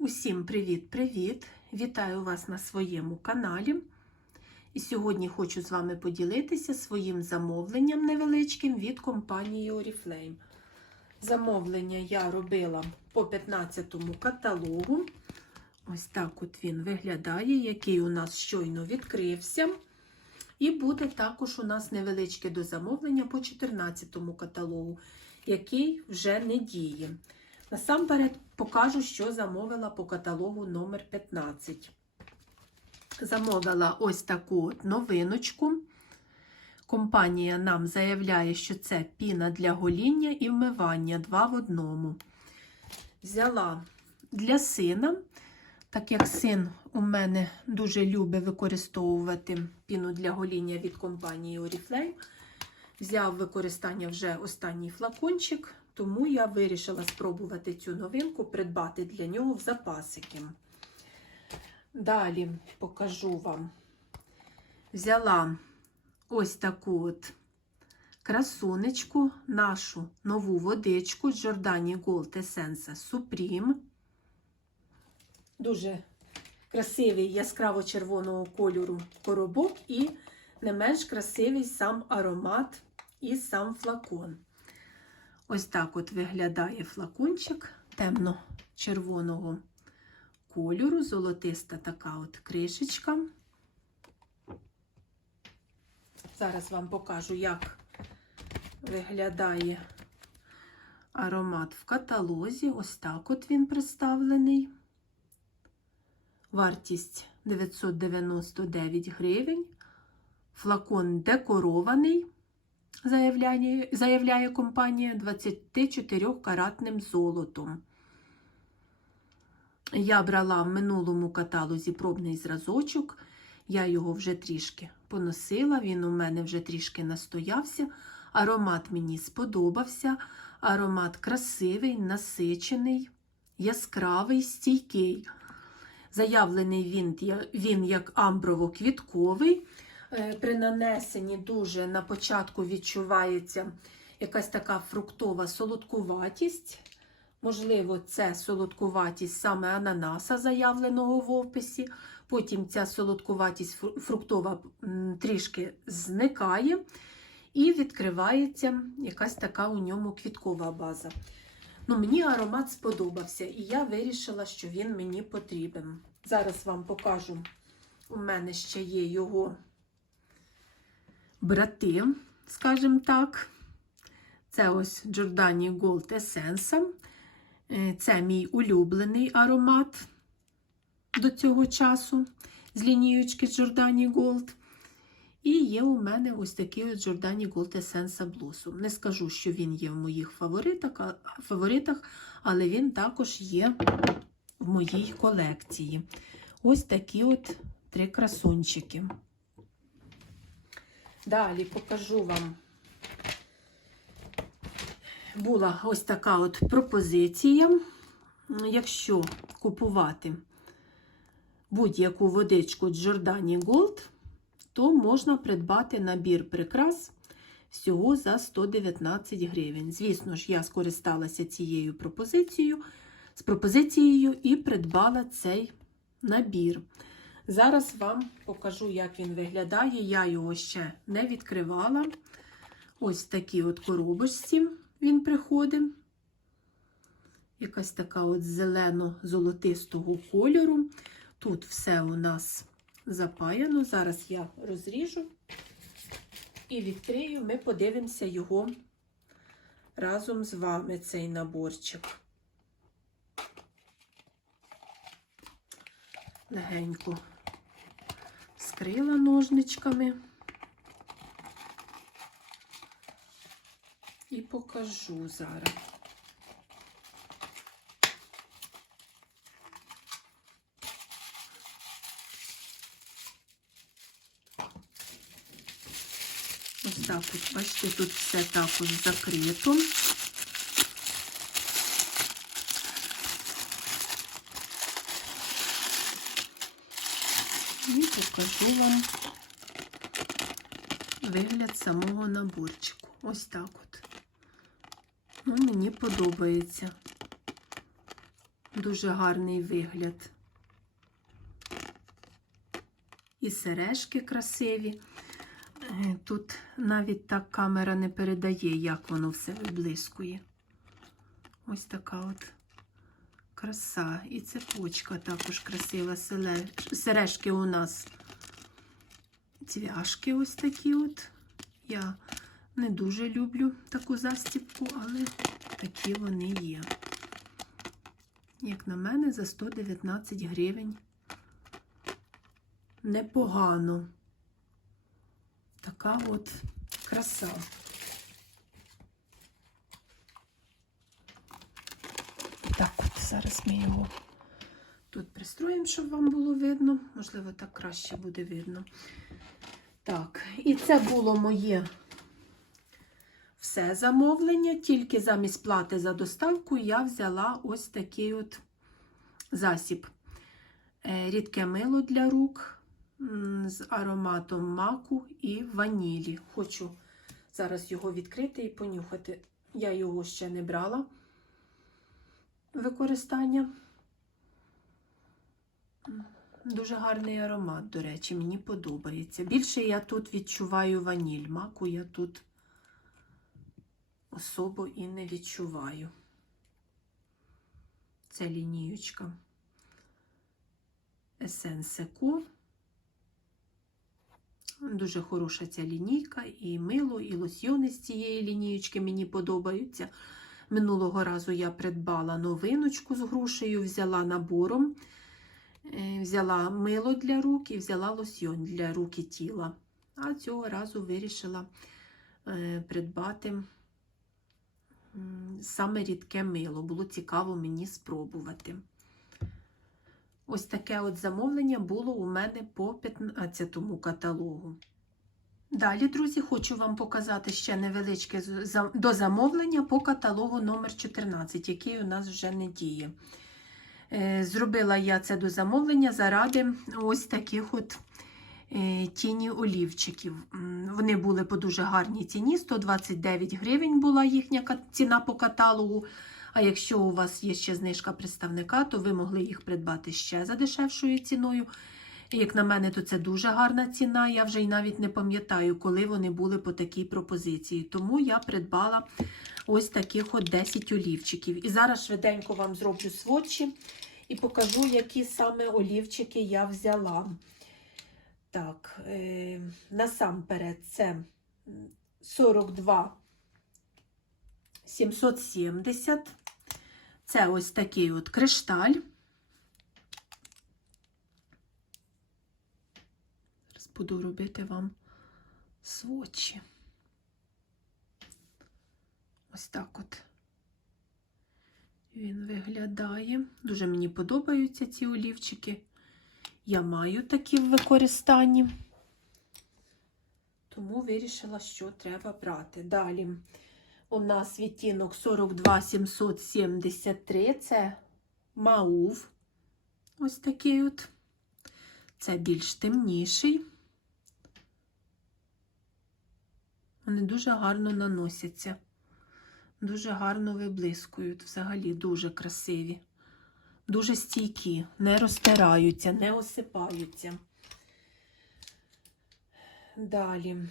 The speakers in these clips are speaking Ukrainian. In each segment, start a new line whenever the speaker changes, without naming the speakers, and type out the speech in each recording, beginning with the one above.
Усім привіт-привіт! Вітаю вас на своєму каналі. І сьогодні хочу з вами поділитися своїм замовленням невеличким від компанії Oriflame. Замовлення я робила по 15-му каталогу. Ось так от він виглядає, який у нас щойно відкрився. І буде також у нас невеличке дозамовлення по 14-му каталогу, який вже не діє. Насамперед покажу, що замовила по каталогу номер 15. Замовила ось таку новиночку. Компанія нам заявляє, що це піна для гоління і вмивання два в одному. Взяла для сина, так як син у мене дуже любить використовувати піну для гоління від компанії Oriflame. Взяв використання вже останній флакончик, тому я вирішила спробувати цю новинку, придбати для нього в запасики. Далі покажу вам. Взяла ось таку от красунечку, нашу нову водичку з Giordani Gold Essence Supreme. Дуже красивий яскраво-червоного кольору коробок і не менш красивий сам аромат і сам флакон. Ось так от виглядає флакончик темно-червоного кольору, золотиста така от кришечка. Зараз вам покажу, як виглядає аромат в каталозі. Ось так от він представлений. Вартість 999 гривень. Флакон декорований, заявляє, заявляє компанія 24-каратним золотом. Я брала в минулому каталозі пробний зразочок. Я його вже трішки поносила, він у мене вже трішки настоявся. Аромат мені сподобався. Аромат красивий, насичений, яскравий, стійкий. Заявлений він, він як амброво-квітковий. При нанесенні дуже на початку відчувається якась така фруктова солодкуватість. Можливо, це солодкуватість саме ананаса, заявленого в описі. Потім ця солодкуватість фруктова трішки зникає, і відкривається якась така у ньому квіткова база. Ну, Мені аромат сподобався, і я вирішила, що він мені потрібен. Зараз вам покажу, у мене ще є його брати, скажімо так. Це ось Giordani Gold Essence. Це мій улюблений аромат до цього часу з лінієчки Giordani Gold. І є у мене ось такий от Giordani Gold Essence Blossom. Не скажу, що він є в моїх фаворитах, але він також є в моїй колекції. Ось такі от три красунчики. Далі покажу вам. Була ось така от пропозиція. Якщо купувати будь-яку водичку Giordani Gold, то можна придбати набір прикрас всього за 119 гривень. Звісно ж, я скористалася цією пропозицією, з пропозицією і придбала цей набір. Зараз вам покажу, як він виглядає. Я його ще не відкривала. Ось такі от коробочці він приходить. Якась така от зелено-золотистого кольору. Тут все у нас запаяно. Зараз я розріжу і відкрию, ми подивимося його разом з вами, цей наборчик. Легенько скрила ножничками і покажу зараз. Ось так бачите, тут все також закрито. І покажу вам вигляд самого наборчику. Ось так от. Ну, мені подобається. Дуже гарний вигляд. І сережки красиві. Е, Тут навіть так камера не передає, як воно все виблискує. Ось така от краса. І цепочка також красива. Сережки у нас цвяшки ось такі от. Я не дуже люблю таку застібку, але такі вони є. Як на мене, за 119 гривень. Непогано. Така от краса. Так, от зараз ми його тут пристроїмо, щоб вам було видно. Можливо, так краще буде видно. Так, і це було моє все замовлення. Тільки замість плати за доставку я взяла ось такий от засіб. Е, Рідке мило для рук з ароматом маку і ванілі. Хочу зараз його відкрити і понюхати. Я його ще не брала використання. Дуже гарний аромат, до речі, мені подобається. Більше я тут відчуваю ваніль. Маку я тут особо і не відчуваю. Це лінієчка Есенсеко. Дуже хороша ця лінійка, і мило, і лосьйони з цієї лінієчки мені подобаються. Минулого разу я придбала новиночку з грушею, взяла набором, взяла мило для рук і взяла лосьйон для рук і тіла. А цього разу вирішила е, придбати саме рідке мило. Було цікаво мені спробувати. Ось таке от замовлення було у мене по 15 каталогу. Далі, друзі, хочу вам показати ще невеличке до замовлення по каталогу номер 14 який у нас вже не діє. Е, Зробила я це до замовлення заради ось таких от е, тіні олівчиків. Вони були по дуже гарній ціні, 129 гривень була їхня ціна по каталогу. А якщо у вас є ще знижка представника, то ви могли їх придбати ще за дешевшою ціною. Як на мене, то це дуже гарна ціна. Я вже й навіть не пам'ятаю, коли вони були по такій пропозиції. Тому я придбала ось таких от 10 олівчиків. І зараз швиденько вам зроблю сводчі і покажу, які саме олівчики я взяла. Так, е, насамперед, це 42 770. Це ось такий от кришталь. Зараз буду робити вам свочі. Ось так от він виглядає. Дуже мені подобаються ці олівчики. Я маю такі в використанні. Тому вирішила, що треба брати. Далі у нас відтінок 42 773. Це маув. Ось такий от. Це більш темніший. Вони дуже гарно наносяться. Дуже гарно виблискують. Взагалі дуже красиві. Дуже стійкі, не розтираються, не осипаються. Далі.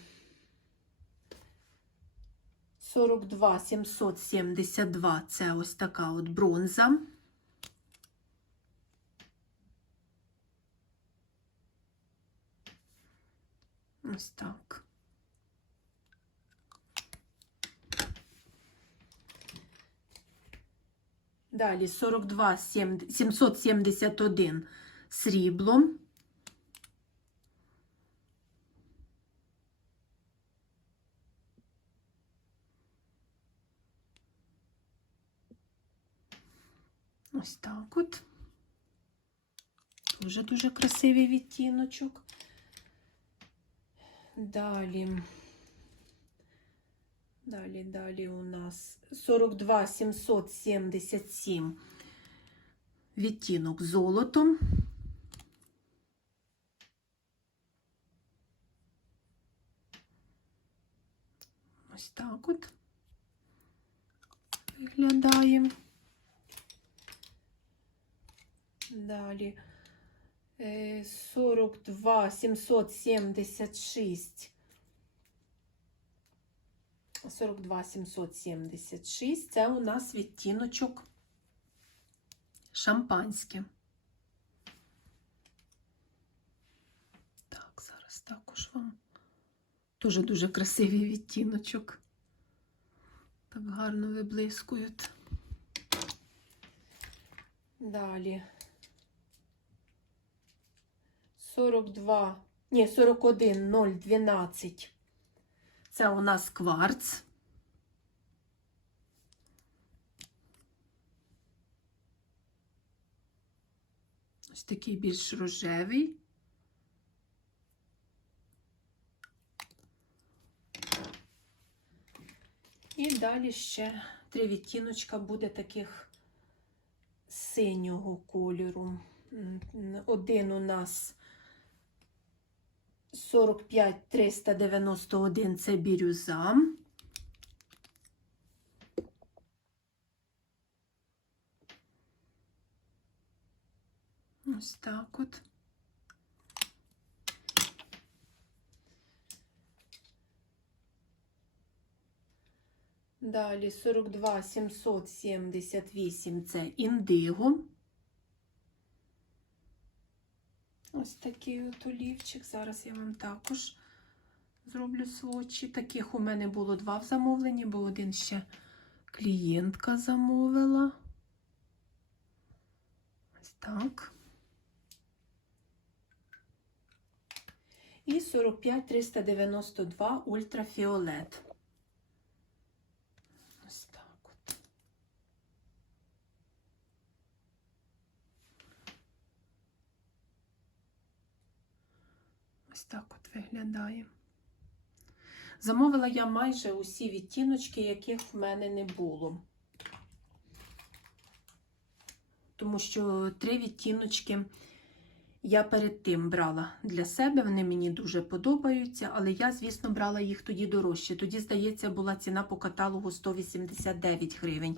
42 772 це ось така от бронза. Ось так. Далі 42 771 срібло. Ось так от. Дуже дуже красивий відтіночок. Далі. Далі, далі у нас 42 777 відтінок золотом. Ось так от виглядає. Далі е, 42 776. 42 776. Це у нас відтіночок шампанське. Так, зараз також вам дуже-дуже красивий відтіночок. Так гарно виблискують. Далі. 42, ні, 41, 0, 12. Це у нас кварц. Ось такий більш рожевий. І далі ще три відтіночка буде таких синього кольору. Один у нас 45 391 це бірюза. Ось так от. Далі 42 778 це індиго. Ось такий от олівчик. Зараз я вам також зроблю свочі. Таких у мене було два в замовленні, бо один ще клієнтка замовила. Ось так. І 45 392 ультрафіолет. Ось так от. Ось так от виглядає. Замовила я майже усі відтіночки, яких в мене не було. Тому що три відтіночки я перед тим брала для себе, вони мені дуже подобаються, але я, звісно, брала їх тоді дорожче. Тоді, здається, була ціна по каталогу 189 гривень.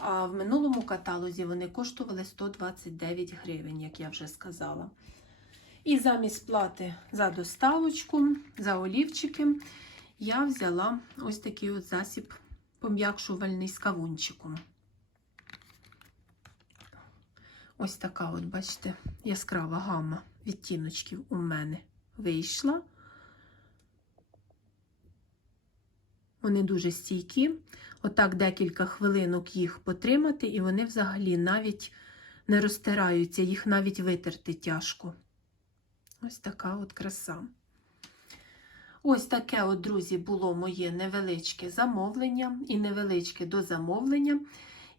А в минулому каталозі вони коштували 129 гривень, як я вже сказала. І замість плати за доставочку, за олівчики, я взяла ось такий от засіб пом'якшувальний з кавунчиком. Ось така, от, бачите, яскрава гама відтіночків у мене вийшла. Вони дуже стійкі. Отак декілька хвилинок їх потримати, і вони взагалі навіть не розтираються, їх навіть витерти тяжко. Ось така от краса. Ось таке, от, друзі, було моє невеличке замовлення і невеличке до замовлення.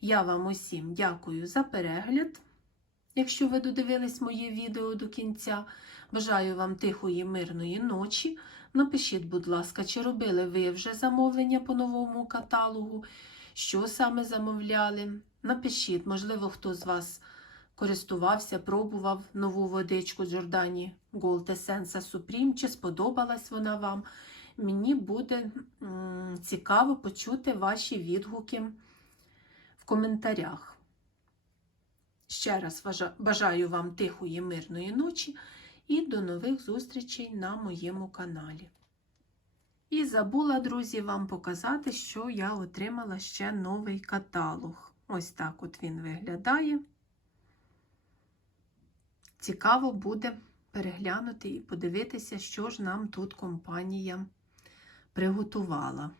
Я вам усім дякую за перегляд. Якщо ви додивились моє відео до кінця, бажаю вам тихої, мирної ночі. Напишіть, будь ласка, чи робили ви вже замовлення по новому каталогу, що саме замовляли. Напишіть, можливо, хто з вас користувався, пробував нову водичку Джордані Gold Essence Supreme, чи сподобалась вона вам. Мені буде цікаво почути ваші відгуки в коментарях. Ще раз бажаю вам тихої, мирної ночі і до нових зустрічей на моєму каналі. І забула, друзі, вам показати, що я отримала ще новий каталог. Ось так от він виглядає. Цікаво буде переглянути і подивитися, що ж нам тут компанія приготувала.